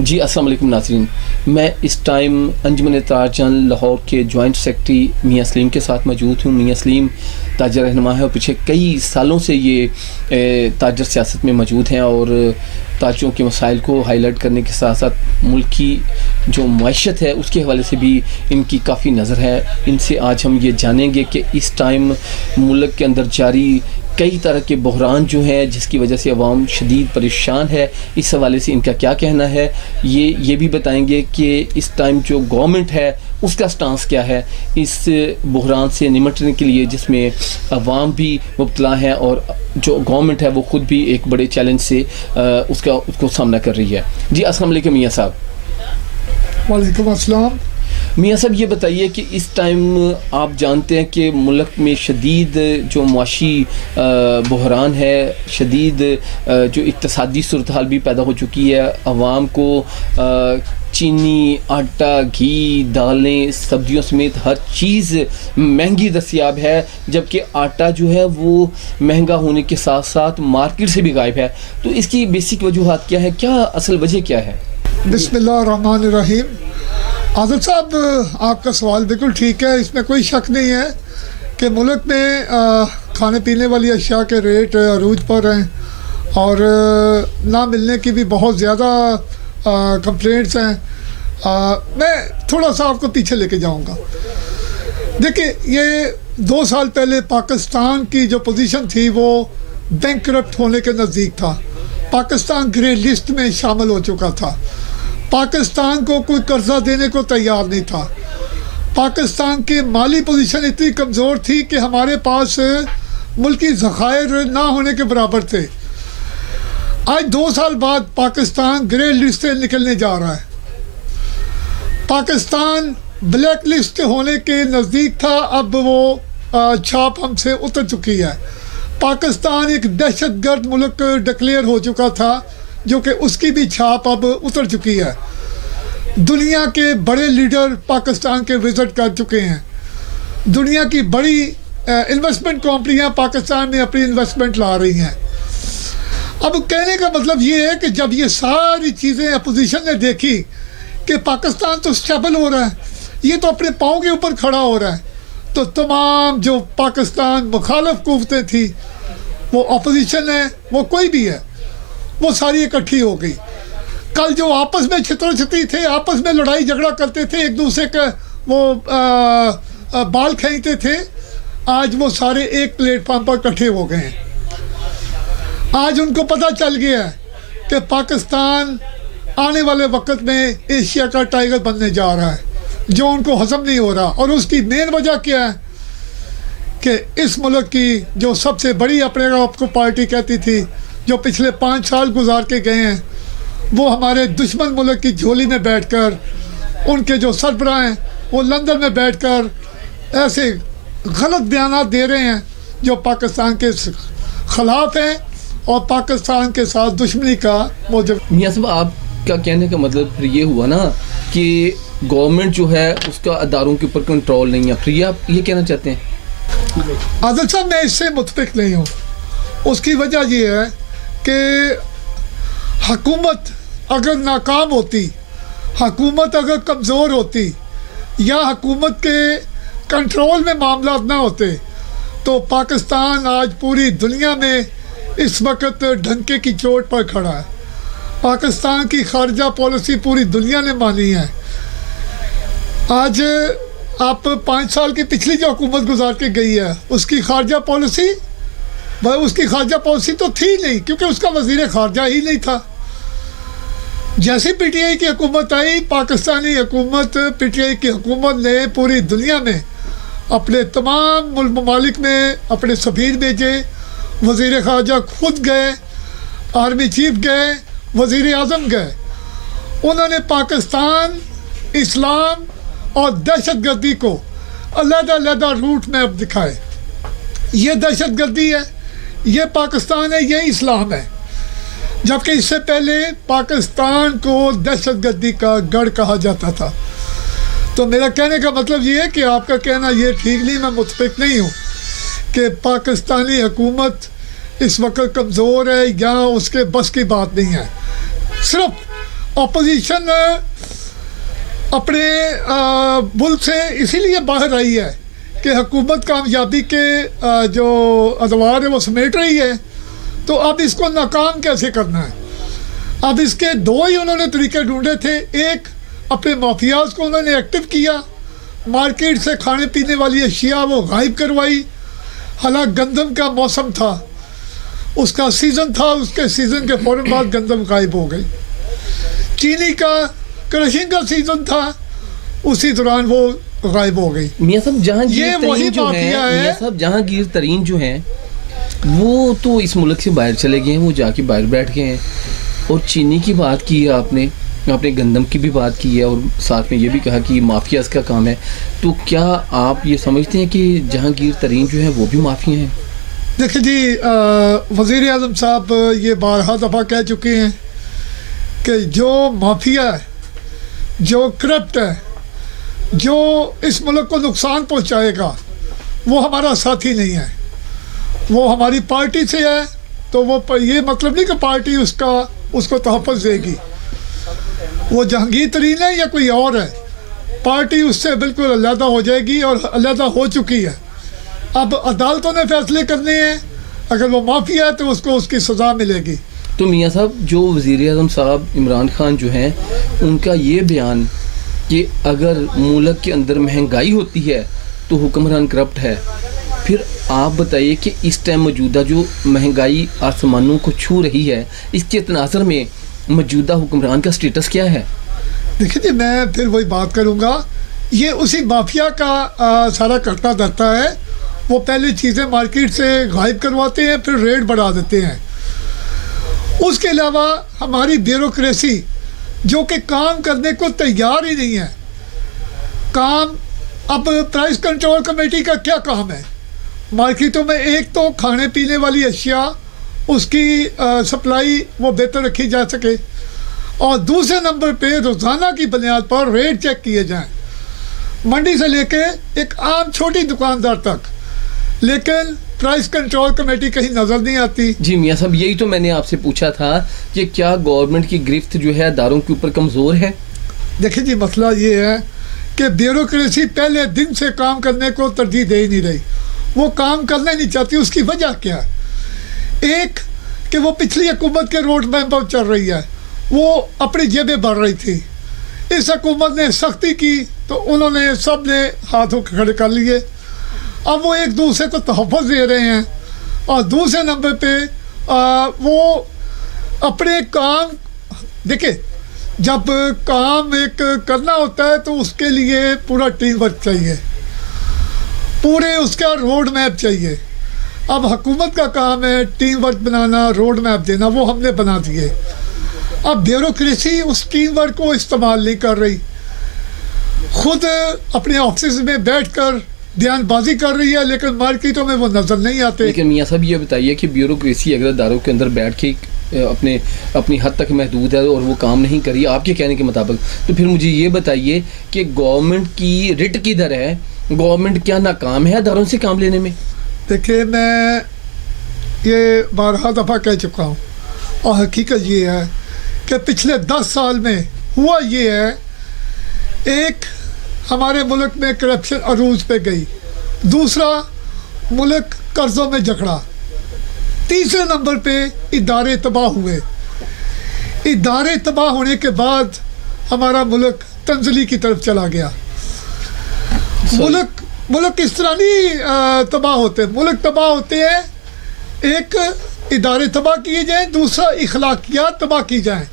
جی السلام علیکم ناظرین، میں اس ٹائم انجمن تاجران لاہور کے جوائنٹ سیکرٹری میاں سلیم کے ساتھ موجود ہوں۔ میاں سلیم تاجر رہنما ہے اور پچھلے کئی سالوں سے یہ تاجر سیاست میں موجود ہیں اور تاجروں کے مسائل کو ہائی لائٹ کرنے کے ساتھ ساتھ ملک کی جو معیشت ہے اس کے حوالے سے بھی ان کی کافی نظر ہے۔ ان سے آج ہم یہ جانیں گے کہ اس ٹائم ملک کے اندر جاری کئی طرح کے بحران جو ہیں جس کی وجہ سے عوام شدید پریشان ہے، اس حوالے سے ان کا کیا کہنا ہے۔ یہ بھی بتائیں گے کہ اس ٹائم جو گورنمنٹ ہے اس کا سٹانس کیا ہے اس بحران سے نمٹنے کے لیے، جس میں عوام بھی مبتلا ہے اور جو گورنمنٹ ہے وہ خود بھی ایک بڑے چیلنج سے اس کو سامنا کر رہی ہے۔ جی السلام علیکم میاں صاحب۔ وعلیکم السلام۔ میاں صاحب یہ بتائیے کہ اس ٹائم آپ جانتے ہیں کہ ملک میں شدید جو معاشی بحران ہے، شدید جو اقتصادی صورتحال بھی پیدا ہو چکی ہے، عوام کو چینی، آٹا، گھی، دالیں، سبزیوں سمیت ہر چیز مہنگی دستیاب ہے، جبکہ آٹا جو ہے وہ مہنگا ہونے کے ساتھ ساتھ مارکیٹ سے بھی غائب ہے۔ تو اس کی بیسک وجوہات کیا ہے، کیا اصل وجہ کیا ہے؟ بسم اللہ الرحمن الرحیم۔ عادل صاحب، آپ کا سوال بالکل ٹھیک ہے، اس میں کوئی شک نہیں ہے کہ ملک میں کھانے پینے والی اشیاء کے ریٹ عروج پر ہیں اور نہ ملنے کی بھی بہت زیادہ کمپلینٹس ہیں۔ میں تھوڑا سا آپ کو پیچھے لے کے جاؤں گا۔ دیکھیں، یہ 2 سال پہلے پاکستان کی جو پوزیشن تھی وہ بینک کرپٹ ہونے کے نزدیک تھا۔ پاکستان گرے لسٹ میں شامل ہو چکا تھا۔ پاکستان کو کوئی قرضہ دینے کو تیار نہیں تھا۔ پاکستان کی مالی پوزیشن اتنی کمزور تھی کہ ہمارے پاس ملکی ذخائر نہ ہونے کے برابر تھے۔ آج 2 سال بعد پاکستان گرے لسٹ سے نکلنے جا رہا ہے۔ پاکستان بلیک لسٹ ہونے کے نزدیک تھا، اب وہ چھاپ ہم سے اتر چکی ہے۔ پاکستان ایک دہشت گرد ملک ڈکلیئر ہو چکا تھا، جو کہ اس کی بھی چھاپ اب اتر چکی ہے۔ دنیا کے بڑے لیڈر پاکستان کے وزٹ کر چکے ہیں۔ دنیا کی بڑی انویسٹمنٹ کمپنیاں پاکستان میں اپنی انویسٹمنٹ لا رہی ہیں۔ اب کہنے کا مطلب یہ ہے کہ جب یہ ساری چیزیں اپوزیشن نے دیکھی کہ پاکستان تو اسٹیبل ہو رہا ہے، یہ تو اپنے پاؤں کے اوپر کھڑا ہو رہا ہے، تو تمام جو پاکستان مخالف قوتیں تھیں، وہ اپوزیشن ہے، وہ کوئی بھی ہے، وہ ساری اکٹھی ہو گئی۔ کل جو آپس میں چھتر چھتری تھے، آپس میں لڑائی جھگڑا کرتے تھے، ایک دوسرے کا وہ بال کھینچتے تھے، آج وہ سارے ایک پلیٹ فارم پر اکٹھے ہو گئے ہیں۔ آج ان کو پتہ چل گیا ہے کہ پاکستان آنے والے وقت میں ایشیا کا ٹائگر بننے جا رہا ہے، جو ان کو ہضم نہیں ہو رہا۔ اور اس کی مین وجہ کیا ہے کہ اس ملک کی جو سب سے بڑی اپنے آپ کو پارٹی کہتی تھی، جو پچھلے 5 سال گزار کے گئے ہیں، وہ ہمارے دشمن ملک کی جھولی میں بیٹھ کر، ان کے جو سربراہ ہیں وہ لندن میں بیٹھ کر ایسے غلط بیانات دے رہے ہیں جو پاکستان کے خلاف ہیں اور پاکستان کے ساتھ دشمنی کا موجب۔ میاں صاحب، آپ کا کہنے کا مطلب پھر یہ ہوا نا کہ گورنمنٹ جو ہے اس کا اداروں کے اوپر کنٹرول نہیں ہے، پھر یہ آپ یہ کہنا چاہتے ہیں؟ عادل صاحب، میں اس سے متفق نہیں ہوں۔ اس کی وجہ یہ ہے کہ حکومت اگر ناکام ہوتی، حکومت اگر کمزور ہوتی، یا حکومت کے کنٹرول میں معاملات نہ ہوتے، تو پاکستان آج پوری دنیا میں اس وقت ڈھنکے کی چوٹ پر کھڑا ہے۔ پاکستان کی خارجہ پالیسی پوری دنیا نے مانی ہے۔ آج آپ 5 سال کی پچھلی جو حکومت گزار کے گئی ہے، اس کی خارجہ پالیسی تو تھی نہیں، کیونکہ اس کا وزیر خارجہ ہی نہیں تھا۔ جیسے پی ٹی آئی کی حکومت آئی، پاکستانی حکومت، پی ٹی آئی کی حکومت نے پوری دنیا میں اپنے تمام ممالک میں اپنے سفیر بھیجے، وزیر خارجہ خود گئے، آرمی چیف گئے، وزیر اعظم گئے۔ انہوں نے پاکستان، اسلام اور دہشت گردی کو علیحدہ علیحدہ روٹ میپ دکھائے۔ یہ دہشت گردی ہے، یہ پاکستان ہے، یہ اسلام ہے۔ جبکہ اس سے پہلے پاکستان کو دہشت گردی کا گڑھ کہا جاتا تھا۔ تو میرا کہنے کا مطلب یہ ہے کہ آپ کا کہنا یہ ٹھیک نہیں، میں متفق نہیں ہوں کہ پاکستانی حکومت اس وقت کمزور ہے یا اس کے بس کی بات نہیں ہے۔ صرف अपोजिशन अपने मुल्क से इसीलिए बाहर आई है कि हुकूमत कामयाबी के जो अदवार है वो समेट रही है, तो अब इसको नाकाम कैसे करना है। अब इसके दो ही उन्होंने तरीके ढूंढे थे। एक, अपने माफियाज को उन्होंने एक्टिव किया, मार्केट से खाने पीने वाली अशिया वो गायब करवाई। हालांकि गंदम का मौसम था, उसका सीज़न था, उसके सीज़न के फ़ौरन बाद गंदम गायब हो गई। चीनी का क्रशिंग का सीज़न था, उसी दौरान वो गायब हो गई। मियां साहब ये वही माफिया है। मियां साहब जहांगीर तरीन जो हैं वो तो इस मुल्क से बाहर चले गए हैं, वो जाके बाहर बैठ गए हैं। और चीनी की बात की है आपने गंदम की भी बात की है, और साथ में ये भी कहा कि ये माफियाज का काम है। तो क्या आप ये समझते हैं कि जहांगीर तरीन जो है वो भी माफिया हैं? देखिए जी, वज़ीर आज़म साहब ये बारहा दफ़ा कह चुके हैं कि जो माफिया है, जो करप्ट है, जो इस मुल्क को नुकसान पहुंचाएगा, वो हमारा साथी नहीं है। वो हमारी पार्टी से है, तो वो ये मतलब नहीं कि पार्टी उसको तहफ़्फ़ुज़ देगी। वो जहांगीर तरीन है या कोई और है, पार्टी उससे बिल्कुल अलहदा हो जाएगी और अलहदा हो चुकी है। अब अदालतों ने फैसले करने हैं, अगर वो माफिया है तो उसको उसकी सज़ा मिलेगी। तो मियां साहब, जो वज़ीर आज़म साहब इमरान खान जो हैं, उनका ये बयान कि अगर मुल्क के अंदर महंगाई होती है तो हुक्मरान करप्ट है, फिर आप बताइए कि इस टाइम मौजूदा जो महंगाई आसमानों को छू रही है, इसके तनाज़ुर में मौजूदा हुक्मरान का स्टेटस क्या है? देखिए जी, मैं फिर वही बात करूँगा, ये उसी माफिया का सारा करता धरता है। वो पहले चीज़ें मार्केट से गायब करवाते हैं, फिर रेट बढ़ा देते हैं। उसके अलावा हमारी ब्यूरोक्रेसी जो कि काम करने को तैयार ही नहीं है। काम, अब प्राइस कंट्रोल कमेटी का क्या काम है मार्केटों में? एक तो खाने पीने वाली अशिया, उसकी सप्लाई वो बेहतर रखी जा सके, और दूसरे नंबर पे रोज़ाना की बुनियाद पर रेट चेक किए जाएं, मंडी से लेके एक आम छोटी दुकानदार तक। लेकिन प्राइस कंट्रोल कमेटी कहीं नज़र नहीं आती। जी मियां साहब, यही तो मैंने आपसे पूछा था कि क्या गवर्नमेंट की गिरफ्त जो है अदारों के ऊपर कमज़ोर है? देखिए जी, मसला ये है कि ब्यूरोक्रेसी पहले दिन से काम करने को तरजीह दे ही नहीं रही। वो काम करना नहीं चाहती। उसकी वजह क्या है? एक कि वो पिछली हुकूमत के रोड मैप पर चल रही है, वो अपनी जेबें भर रही थी। इस हुकूमत ने सख्ती की तो उन्होंने सब ने हाथों खड़े कर लिए। अब वो एक दूसरे को तहफ़्फ़ुज़ दे रहे हैं, और दूसरे नंबर पे वो अपने काम, देखिए जब काम एक करना होता है तो उसके लिए पूरा टीम वर्क चाहिए, पूरे उसका रोड मैप चाहिए। अब हुकूमत का काम है टीम वर्क बनाना, रोड मैप देना, वो हमने बना दिए। अब ब्यूरोक्रेसी उस टीम वर्क को इस्तेमाल नहीं कर रही, खुद अपने ऑफिस में बैठकर बयानबाजी कर रही है, लेकिन मार्केटों में वो नज़र नहीं आते। लेकिन मियां साहब ये बताइए कि ब्यूरोक्रेसी अगर अदारों के अंदर बैठ के अपनी हद तक महदूद है और वो काम नहीं करी आपके कहने के मुताबिक, तो फिर मुझे ये बताइए कि गवर्नमेंट की रिट किधर है? गवर्नमेंट क्या नाकाम है अदारों से काम लेने में? देखिए, मैं ये बारहा दफ़ा कह चुका हूँ, और हकीकत ये है कि पिछले 10 साल में हुआ ये है, एक हमारे मुल्क में करप्शन अरूज पे गई, दूसरा मुल्क कर्ज़ों में जकड़ा, तीसरे नंबर पे इदारे तबाह हुए। इदारे तबाह होने के बाद हमारा मुल्क तंजली की तरफ चला गया। मुल्क इस तरह नहीं तबाह होते। मुल्क तबाह होते हैं, एक इदारे तबाह किए जाएं, दूसरा इखलाकियात तबाह की जाएं।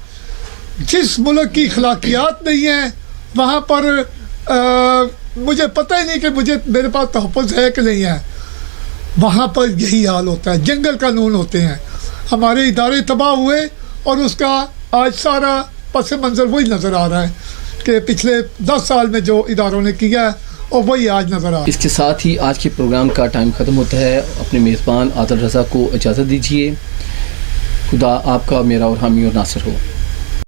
जिस मुल्क की इखलाकियात नहीं है वहाँ पर मुझे पता ही नहीं कि मेरे पास तहफ़्फ़ुज़ है कि नहीं है, वहाँ पर यही हाल होता है। जंगल कानून होते हैं। हमारे इदारे तबाह हुए और उसका आज सारा पस मंज़र वही नज़र आ रहा है कि पिछले 10 साल में जो इदारों ने किया है और वही आज नज़र आ रहा है। इसके साथ ही आज के प्रोग्राम का टाइम ख़त्म होता है। अपने मेज़बान आदिल रज़ा को इजाज़त दीजिए। खुदा आपका, मेरा और हामी और नासिर हो।